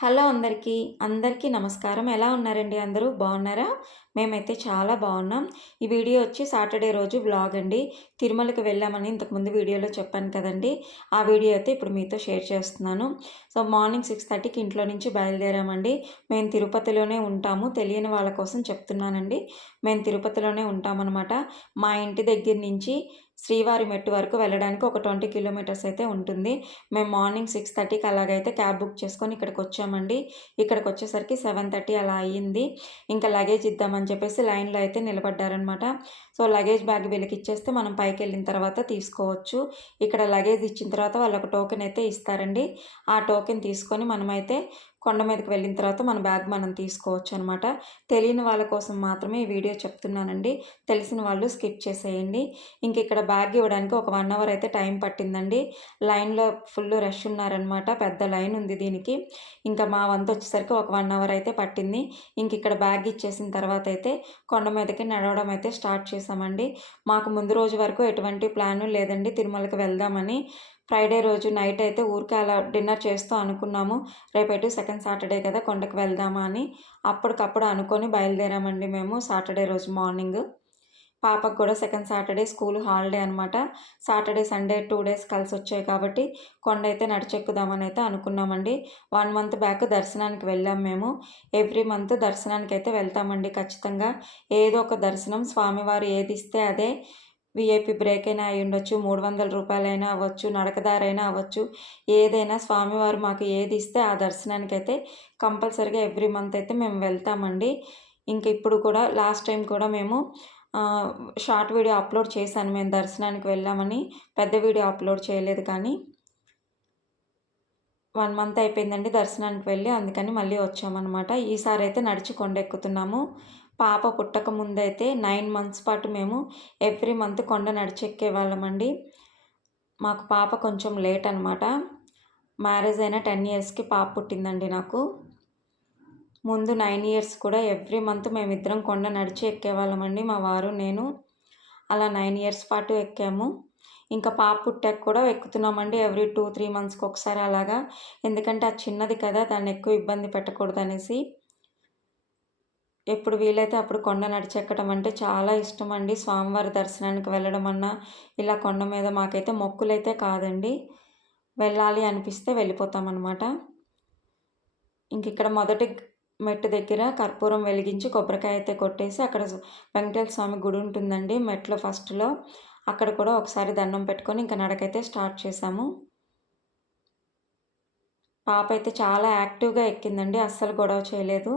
Hello అందరికీ నమస్కారం. ఎలా ఉన్నారండి అందరూ? బాగున్నారా? మేమైతే చాలా బాగున్నాం. ఈ వీడియో వచ్చి సాటర్డే రోజు వ్లాగ్ అండి. తిరుమలకి వెళ్ళామని ఇంతకుముందు వీడియోలో చెప్పాను కదండీ! ఆ వీడియో అయితే ఇప్పుడు మీతో షేర్ చేస్తున్నాను. సో, మార్నింగ్ 6:30కి ఇంట్లో నుంచి బయలుదేరామండి. మేము తిరుపతిలోనే ఉంటాము. తెలియని వాళ్ళ కోసం చెప్తున్నానండి. మేము తిరుపతిలోనే ఉంటామనమాట. మా ఇంటి దగ్గర నుంచి శ్రీవారి మెట్టు వరకు వెళ్ళడానికి ఒక 20 కిలోమీటర్స్ అయితే ఉంటుంది. మేము మార్నింగ్ 6:30కి అలాగైతే క్యాబ్ బుక్ చేసుకొని ఇక్కడికొచ్చామండి. ఇక్కడికొచ్చేసరికి 7:30 అలా అయ్యింది. ఇంకా లగేజ్ ఇద్దామని చెప్పేసి లైన్‌లో అయితే నిలబడ్డారనమాట. సో, లగేజ్ బ్యాగ్ వీళ్ళకిచ్చేస్తే మనం పైకెళ్ళిన తర్వాత తీసుకోవచ్చు. ఇక్కడ లగేజ్ ఇచ్చిన తర్వాత వాళ్ళొక టోకెన్ అయితే ఇస్తారండి. ఆ టోకెన్ తీసుకొని మనమైతే కొండ మీదకి వెళ్ళిన తర్వాత మన బ్యాగ్ మనం తీసుకోవచ్చనమాట. తెలియని వాళ్ళ కోసం మాత్రమే ఈ వీడియో చెప్తున్నానండి. తెలిసిన వాళ్ళు స్కిప్ చేసేయండి. ఇక్కడ బ్యాగ్ ఇవ్వడానికి ఒక 1 అవర్ అయితే టైం పట్టిందండి. లైన్‌లో ఫుల్ రష్ ఉన్నారనమాట. పెద్ద లైన్ ఉంది దీనికి. ఇంకా మా వంతొచ్చేసరికి ఒక 1 అవర్ అయితే పట్టింది. ఇక్కడ బ్యాగ్ ఇచ్చేసిన తర్వాత అయితే కొండ మీదకి నడవడం అయితే స్టార్ట్ చేశామండి. మాకు ముందు రోజు వరకు ఎటువంటి ప్లాను లేదండి తిరుమలకి వెళ్దామని. ఫ్రైడే రోజు నైట్ అయితే ఊరికే అలా డిన్నర్ చేస్తూ అనుకున్నాము. రేపు సెకండ్ సాటర్డే కదా కొండకి వెళ్దామా అని. అప్పటికప్పుడు అనుకోని బయలుదేరామండి మేము సాటర్డే రోజు మార్నింగ్. పాపకు కూడా సెకండ్ సాటర్డే స్కూల్ హాలిడే అనమాట. సాటర్డే, సండే 2 డేస్ కలిసొచ్చాయి కాబట్టి కొండైతే నడిచెక్కుదామని అయితే అనుకున్నామండి. 1 మంత్ బ్యాక్ దర్శనానికి వెళ్ళాం మేము. ఎవ్రీ మంత్ దర్శనానికైతే వెళ్తామండి ఖచ్చితంగా. ఏదో ఒక దర్శనం స్వామివారు ఏదిస్తే అదే. వీఐపీ బ్రేక్ అయినా అయ్యుండొచ్చు, రూ. 300 అవ్వచ్చు, నడకదారైనా అవ్వచ్చు. ఏదైనా స్వామివారు మాకు ఏది ఇస్తే ఆ దర్శనానికైతే కంపల్సరీగా ఎవ్రీ మంత్ అయితే మేము వెళ్తామండి. ఇప్పుడు కూడా లాస్ట్ టైం కూడా మేము షార్ట్ వీడియో అప్లోడ్ చేశాను మేము దర్శనానికి వెళ్ళామని. పెద్ద వీడియో అప్లోడ్ చేయలేదు కానీ 1 మంత్ అయిపోయిందండి దర్శనానికి వెళ్ళి. అందుకని మళ్ళీ వచ్చామనమాట. ఈసారైతే నడిచి కొండెక్కుతున్నాము. పాప పుట్టక ముందైతే 9 మంత్స్ పాటు మేము ఎవ్రీ మంత్ కొండ నడిచెక్కేవాళ్ళమండి. మాకు పాప కొంచెం లేట్ అనమాట. మ్యారేజ్ అయిన 10 ఇయర్స్‌కి పాప పుట్టిందండి నాకు. ముందు 9 ఇయర్స్ కూడా ఎవ్రీ మంత్ మేమిద్దరం కొండ నడిచి ఎక్కేవాళ్ళమండి మా వారు, నేను. అలా 9 ఇయర్స్ పాటు ఎక్కాము. పాప పుట్టాక కూడా ఎక్కుతున్నామండి. ఎవ్రీ 2, 3 మంత్స్‌కి ఒకసారి అలాగా. ఎందుకంటే అది చిన్నది కదా! దాన్ని ఎక్కువ ఇబ్బంది పెట్టకూడదనేసి. ఎప్పుడు వీలైతే అప్పుడు కొండ నడిచెక్కడం అంటే చాలా ఇష్టమండి. స్వామివారి దర్శనానికి వెళ్ళడం అన్నా, ఇలా కొండ మీద మాకైతే మొక్కులైతే కాదండి. వెళ్ళాలి అనిపిస్తే వెళ్ళిపోతామనమాట. ఇక్కడ మొదటి మెట్టు దగ్గర కర్పూరం వెలిగించి కొబ్బరికాయ అయితే కొట్టేసి అక్కడ వెంకటేశ్వర స్వామి గుడి ఉంటుందండి మెట్ల ఫస్ట్‌లో. అక్కడ కూడా ఒకసారి దండం పెట్టుకొని నడకైతే స్టార్ట్ చేశాము. పాప అయితే చాలా యాక్టివ్‌గా ఎక్కిందండి. అస్సలు గొడవ చేయలేదు.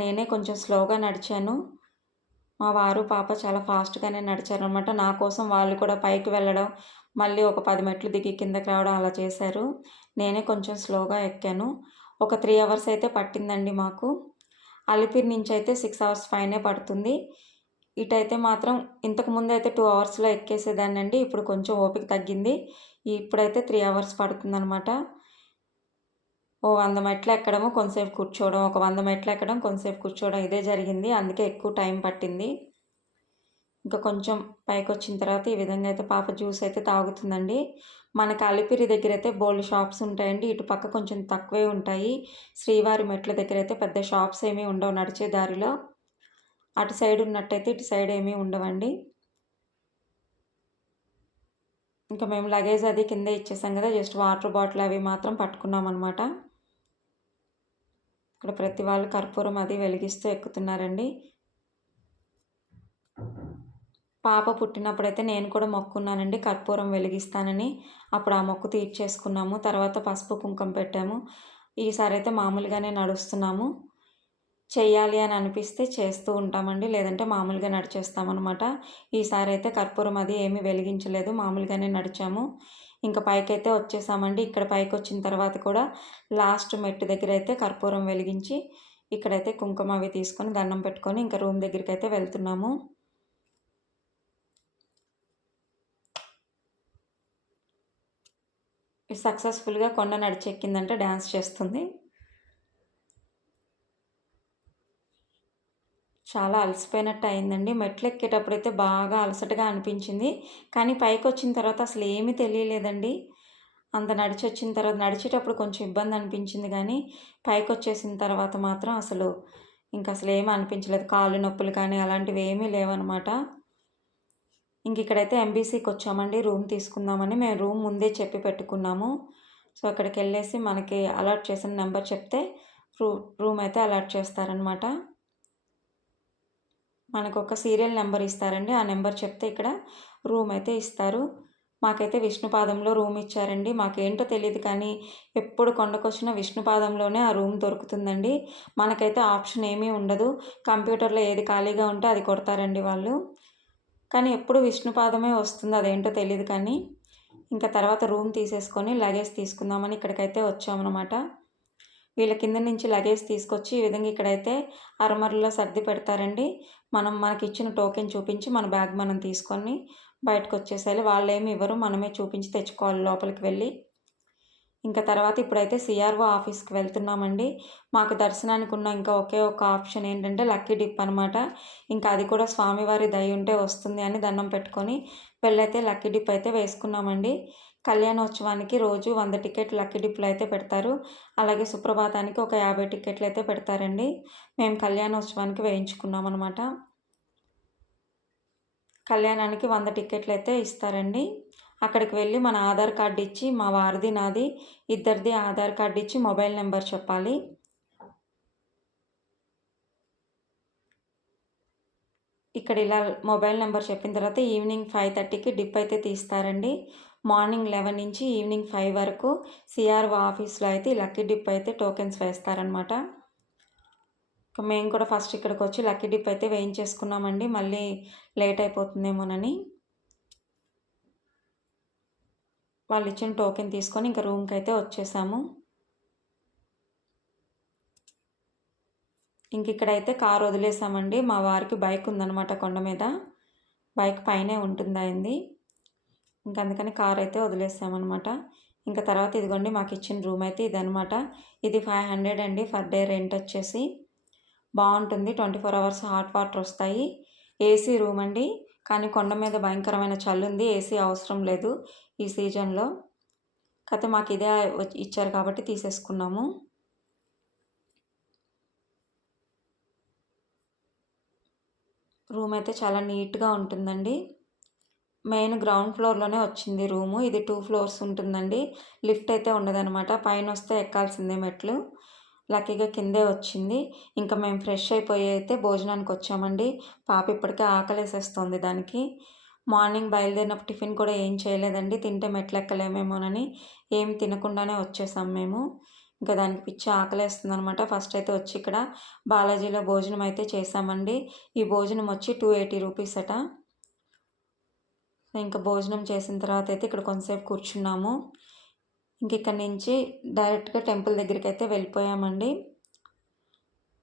నేనే కొంచెం స్లోగా నడిచాను. మా వారు, పాప చాలా ఫాస్ట్‌గానే నడిచారనమాట. నా కోసం వాళ్ళు కూడా పైకి వెళ్ళడం, మళ్ళీ ఒక 10 మెట్లు దిగి కిందకి రావడం అలా చేశారు. నేనే కొంచెం స్లోగా ఎక్కాను. ఒక 3 అవర్స్ అయితే పట్టిందండి మాకు. అలిపిరి నుంచైతే 6 అవర్స్ పైనే పడుతుంది. ఇటైతే మాత్రం ఇంతకుముందైతే 2 అవర్స్‌లో ఎక్కేసేదాన్నండి. ఇప్పుడు కొంచెం ఓపిక తగ్గింది. ఇప్పుడైతే 3 అవర్స్ పడుతుందనమాట. ఓ 100 మెట్లు ఎక్కడము, కొంతసేపు కూర్చోవడం, ఒక 100 మెట్లు ఎక్కడం, కొంతసేపు కూర్చోవడం ఇదే జరిగింది. అందుకే ఎక్కువ టైం పట్టింది. కొంచెం పైకొచ్చిన తర్వాత ఈ విధంగా అయితే పాప జ్యూస్ అయితే తాగుతుందండి. మనకి అలిపిరి దగ్గరైతే బోలెడు షాప్స్ ఉంటాయండి. ఇటు పక్క కొంచెం తక్కువే ఉంటాయి. శ్రీవారి మెట్ల దగ్గరైతే పెద్ద షాప్స్ ఏమీ ఉండవు నడిచే దారిలో. అటు సైడ్ ఉన్నట్టయితే ఇటు సైడ్ ఏమీ ఉండవండి. మేము లగేజ్ అది కిందే ఇచ్చేసాం కదా! జస్ట్ వాటర్ బాటిల్ అవి మాత్రం పట్టుకున్నామనమాట. ఇక్కడ ప్రతి వాళ్ళు కర్పూరం అది వెలిగిస్తూ ఎక్కుతున్నారండి. పాప పుట్టినప్పుడైతే నేను కూడా మొక్కున్నానండి కర్పూరం వెలిగిస్తానని. అప్పుడు ఆ మొక్కు తీర్చేసుకున్నాము. తర్వాత పసుపు, కుంకుమ పెట్టాము. ఈసారైతే మామూలుగానే నడుస్తున్నాము. చెయ్యాలి అని అనిపిస్తే చేస్తూ ఉంటామండి. లేదంటే మామూలుగా నడిచేస్తామనమాట. ఈసారైతే కర్పూరం అది ఏమీ వెలిగించలేదు. మామూలుగానే నడిచాము. పైకైతే వచ్చేసామండి. ఇక్కడ పైకొచ్చిన తర్వాత కూడా లాస్ట్ మెట్టు దగ్గరైతే కర్పూరం వెలిగించి, ఇక్కడైతే కుంకుమ అవి తీసుకొని దండం పెట్టుకొని రూమ్ దగ్గరికైతే వెళ్తున్నాము. సక్సెస్‌ఫుల్‌గా కొండ నడిచెక్కిందంటే డాన్స్ చేస్తుంది. చాలా అలసిపోయినట్టు అయిందండి. మెట్లెక్కేటప్పుడైతే బాగా అలసటగా అనిపించింది. కానీ పైకొచ్చిన తర్వాత అసలు ఏమీ తెలియలేదండి. అంత నడిచొచ్చిన తర్వాత నడిచేటప్పుడు కొంచెం ఇబ్బంది అనిపించింది కానీ పైకొచ్చేసిన తర్వాత మాత్రం అసలు ఏమీ అనిపించలేదు. కాళ్ళు నొప్పులు కానీ అలాంటివి ఏమీ లేవనమాట. ఇక్కడైతే ఎంబీసీకి వచ్చామండి రూమ్ తీసుకుందామని. మేము రూమ్ ముందే చెప్పి పెట్టుకున్నాము. సో అక్కడికెళ్ళేసి మనకి అలాట్ చేసిన నెంబర్ చెప్తే రూమ్ అయితే అలాట్ చేస్తారనమాట. మనకొక సీరియల్ నెంబర్ ఇస్తారండి. ఆ నెంబర్ చెప్తే ఇక్కడ రూమ్ అయితే ఇస్తారు. మాకైతే విష్ణుపాదంలో రూమ్ ఇచ్చారండి. మాకేంటో తెలీదు కానీ ఎప్పుడు కొండకొచ్చినా విష్ణుపాదంలోనే ఆ రూమ్ దొరుకుతుందండి. మనకైతే ఆప్షన్ ఏమీ ఉండదు. కంప్యూటర్లో ఏది ఖాళీగా ఉంటే అది కొడతారండి వాళ్ళు. కానీ ఎప్పుడు విష్ణుపాదమే వస్తుంది. అదేంటో తెలీదు కానీ తర్వాత రూమ్ తీసేసుకొని లగేజ్ తీసుకుందామని ఇక్కడికైతే వచ్చామన్నమాట. వీళ్ళ కింద నుంచి లగేజ్ తీసుకొచ్చి ఈ విధంగా ఇక్కడైతే అరమరలో సర్ది పెడతారండి. మనకిచ్చిన టోకెన్ చూపించి మన బ్యాగ్ మనం తీసుకొని బయటకు వచ్చేసేయాలి. వాళ్ళేమి ఇవ్వరు, మనమే చూపించి తెచ్చుకోవాలి లోపలికి వెళ్ళి. తర్వాత ఇప్పుడైతే సిఆర్ఓ ఆఫీస్కి వెళ్తున్నామండి. మాకు దర్శనానికి ఉన్న ఒకే ఒక ఆప్షన్ ఏంటంటే లక్కీ డిప్ అనమాట. అది కూడా స్వామివారి దయ ఉంటే వస్తుంది అని దండం పెట్టుకొని వెళ్ళైతే లక్కీ డిప్ అయితే వేసుకున్నామండి. కళ్యాణోత్సవానికి రోజు 100 టికెట్లు లక్కీ డిప్లు అయితే పెడతారు. అలాగే సుప్రభాతానికి ఒక 50 టికెట్లు అయితే పెడతారండి. మేము కళ్యాణోత్సవానికి వేయించుకున్నాం అనమాట. కళ్యాణానికి 100 టికెట్లు అయితే ఇస్తారండి. అక్కడికి వెళ్ళి మన ఆధార్ కార్డు ఇచ్చి, మా వారిది నాది ఇద్దరిది ఆధార్ కార్డు ఇచ్చి మొబైల్ నెంబర్ చెప్పాలి. ఇక్కడ ఇలా మొబైల్ నెంబర్ చెప్పిన తర్వాత ఈవినింగ్ 5:30కి డిప్ అయితే తీస్తారండి. మార్నింగ్ 11 నుంచి ఈవినింగ్ 5 వరకు సిఆర్ఓ ఆఫీస్లో అయితే లక్కీ డిప్ అయితే టోకెన్స్ వేస్తారనమాట. మేము కూడా ఫస్ట్ ఇక్కడికి వచ్చి లక్కీ డిప్ అయితే వేయించేసుకున్నామండి. మళ్ళీ లేట్ అయిపోతుందేమోనని. వాళ్ళు ఇచ్చిన టోకెన్ తీసుకొని రూమ్కి అయితే వచ్చేసాము. ఇక్కడైతే కారు వదిలేసామండి. మా వారికి బైక్ ఉందన్నమాట కొండ మీద. బైక్ పైనే ఉంటుంది అయింది. అందుకని కారు అయితే వదిలేసామన్నమాట. తర్వాత ఇదిగోండి మాకు ఇచ్చిన రూమ్ అయితే ఇదనమాట. ఇది 500 అండి పర్ డే రెంట్ వచ్చేసి. బాగుంటుంది. 24 అవర్స్ హాట్ వాటర్ వస్తాయి. ఏసీ రూమ్ అండి. కానీ కొండ మీద భయంకరమైన చలి ఉంది. ఏసీ అవసరం లేదు ఈ సీజన్లో. కాకపోతే మాకు ఇదే ఇచ్చారు కాబట్టి తీసేసుకున్నాము. రూమ్ అయితే చాలా నీట్గా ఉంటుందండి. మెయిన్ గ్రౌండ్ ఫ్లోర్లోనే వచ్చింది రూము. ఇది 2 ఫ్లోర్స్ ఉంటుందండి. లిఫ్ట్ అయితే ఉండదనమాట. పైన వస్తే ఎక్కాల్సిందే మెట్లు. లక్కీగా కిందే వచ్చింది. మేము ఫ్రెష్ అయిపోయి అయితే భోజనానికి వచ్చామండి. పాప ఇప్పటికే ఆకలేసేస్తుంది దానికి. మార్నింగ్ బయలుదేరినప్పుడు టిఫిన్ కూడా ఏం చేయలేదండి. తింటే మెట్లు ఎక్కలేమేమోనని ఏం తినకుండానే వచ్చేసాం మేము. దానికి పిచ్చి ఆకలేస్తుంది అనమాట. ఫస్ట్ అయితే వచ్చి ఇక్కడ బాలాజీలో భోజనం అయితే చేసామండి. ఈ భోజనం వచ్చి 280 రూపీస్ అట. భోజనం చేసిన తర్వాత అయితే ఇక్కడ కొంతసేపు కూర్చున్నాము. ఇక్కడ నుంచి డైరెక్ట్గా టెంపుల్ దగ్గరికి అయితే వెళ్ళిపోయామండి.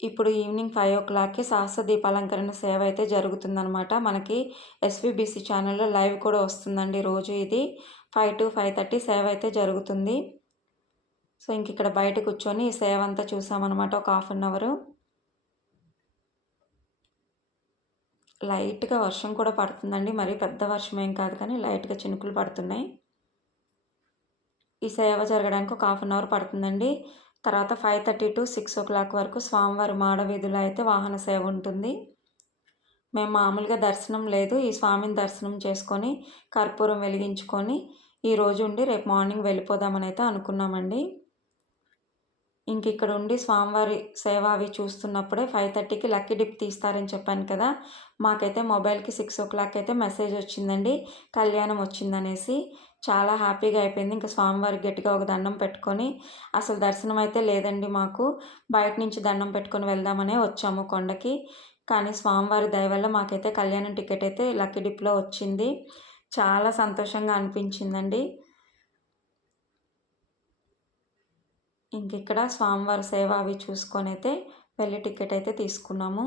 ఇప్పుడు ఈవినింగ్ 5:00కి సహస్ర దీపాలంకరణ సేవ అయితే జరుగుతుందనమాట. మనకి ఎస్వీబీసీ ఛానల్లో లైవ్ కూడా వస్తుందండి రోజు. ఇది 5 to 5:30 సేవ అయితే జరుగుతుంది. సో ఇక్కడ బయట కూర్చొని ఈ సేవ అంతా చూసామన్నమాట ఒక 1/2 అవర్. లైట్గా వర్షం కూడా పడుతుందండి. మరీ పెద్ద వర్షం ఏం కాదు కానీ లైట్గా చినుకులు పడుతున్నాయి. ఈ సేవ జరగడానికి ఒక 1/2 అవర్ పడుతుందండి. తర్వాత 5:30 to 6 వరకు స్వామివారి మాడవీధులో అయితే వాహన సేవ ఉంటుంది. మేము మామూలుగా దర్శనం లేదు, ఈ స్వామిని దర్శనం చేసుకొని కర్పూరం వెలిగించుకొని ఈరోజు ఉండి రేపు మార్నింగ్ వెళ్ళిపోదామని అయితే అనుకున్నామండి. ఇక్కడ ఉండి స్వామివారి సేవ అవి చూస్తున్నప్పుడే 5:30కి లక్కీ డిప్ తీస్తారని చెప్పాను కదా. మాకైతే మొబైల్కి 6 అయితే మెసేజ్ వచ్చిందండి, కళ్యాణం వచ్చిందనేసి. చాలా హ్యాపీగా అయిపోయింది. స్వామివారికి గట్టిగా ఒక దండం పెట్టుకొని, అసలు దర్శనం అయితే లేదండి మాకు. బయట నుంచి దండం పెట్టుకొని వెళ్దామనే వచ్చాము కొండకి. కానీ స్వామివారి దయ వల్ల మాకైతే కళ్యాణం టికెట్ అయితే లక్కీ డిప్లో వచ్చింది. చాలా సంతోషంగా అనిపించిందండి. ఇక్కడ స్వామివారి సేవ అవి చూసుకొని అయితే వెళ్ళి టికెట్ అయితే తీసుకున్నాము.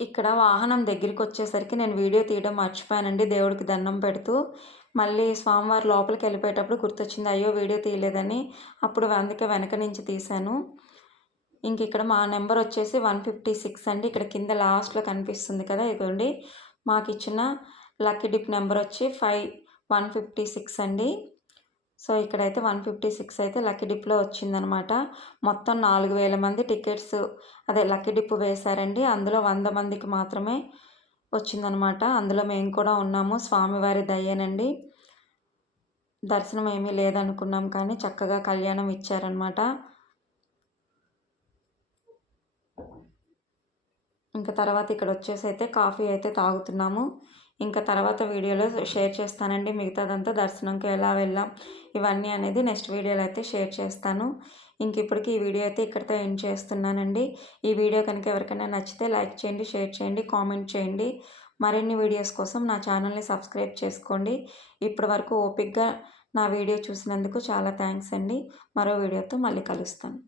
ఇక్కడ వాహనం దగ్గరికి వచ్చేసరికి నేను వీడియో తీయడం మర్చిపోయానండి. దేవుడికి దండం పెడుతూ మళ్ళీ స్వామివారి లోపలికి వెళ్ళిపోయేటప్పుడు గుర్తొచ్చింది, అయ్యో వీడియో తీయలేదని. అప్పుడు అందుకే వెనక నుంచి తీశాను. ఇక్కడ మా నెంబర్ వచ్చేసి 156 అండి. ఇక్కడ కింద లాస్ట్లో కనిపిస్తుంది కదా, ఇదిగోండి మాకు ఇచ్చిన లక్కీ డిప్ నెంబర్ వచ్చి 156 అండి. సో ఇక్కడైతే 156 అయితే లక్కీ డిప్‌లో వచ్చిందనమాట. మొత్తం 4000 మంది టికెట్స్ లక్కీ డిప్ వేశారండి. అందులో 100 మందికి మాత్రమే వచ్చిందనమాట. అందులో మేము కూడా ఉన్నాము. స్వామివారి దయేనండి. దర్శనం ఏమీ లేదనుకున్నాం కానీ చక్కగా కళ్యాణం ఇచ్చారనమాట. ఇంకా తర్వాత ఇక్కడొచ్చేసి అయితే కాఫీ అయితే తాగుతున్నాము. ఇంకా తర్వాత వీడియోలో షేర్ చేస్తానండి. మిగతాదంతా దర్శనంకి ఎలా వెళ్ళాం ఇవన్నీ అనేది నెక్స్ట్ వీడియోలో అయితే షేర్ చేస్తాను. ఇప్పటికి ఈ వీడియో అయితే ఇక్కడితో ఎండ్ చేస్తున్నానండి. ఈ వీడియో కనుక ఎవరికైనా నచ్చితే లైక్ చేయండి, షేర్ చేయండి, కామెంట్ చేయండి. మరిన్ని వీడియోస్ కోసం నా ఛానల్ని సబ్స్క్రైబ్ చేసుకోండి. ఇప్పటివరకు ఓపికగా నా వీడియో చూసినందుకు చాలా థ్యాంక్స్ అండి. మరో వీడియోతో మళ్ళీ కలుస్తాను.